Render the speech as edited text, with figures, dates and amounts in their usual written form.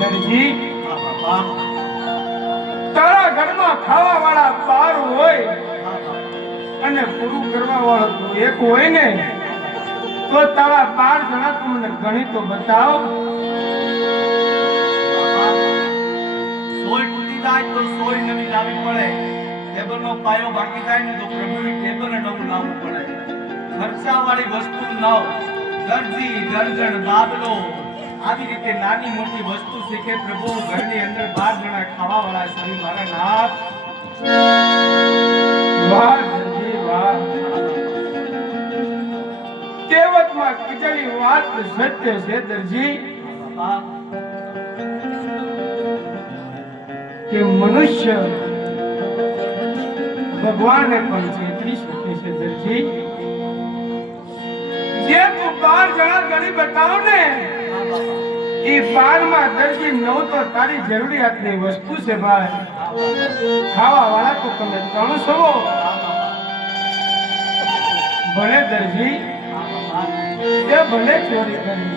દરજી તારા ઘરમાં ખાવા વાળા 12 હોય અને પૂરું કરવા વાળો તો એક હોય ને, તો તારા 12 જણા તું મને ગણી તો બતાવ. સોય તૂટી જાય તો સોય નવી લાવવી પડે. ટેબલનો પાયો બાકી જાય ને તો પ્રભુએ ટેબલ નવું લાવવું પડે. ખર્ચા વાળી વસ્તુ નવ, દરજી દર્જન દાબલો, આવી રીતે નાની મોટી વસ્તુ શીખે પ્રભુ. ઘરની અંદર 12 જણા ખાવા વાળા સ્વામી મારા નાથ. વાહ દરજી વાહ, કહેવતમાં કીધેલી વાત સત્ય છે દરજી, કે મનુષ્ય ભગવાનને પણ ચેતવી શકે છે દરજી. જે તું 12 જણા ગણી બતાવ ને, એ 12 માં દરજી 9 તો તારી જરૂરિયાતની વસ્તુ છે ભાઈ. ખાવા વાળા તો તમે 3 છો. ભલે દરજી, ભલે ચોરી કરી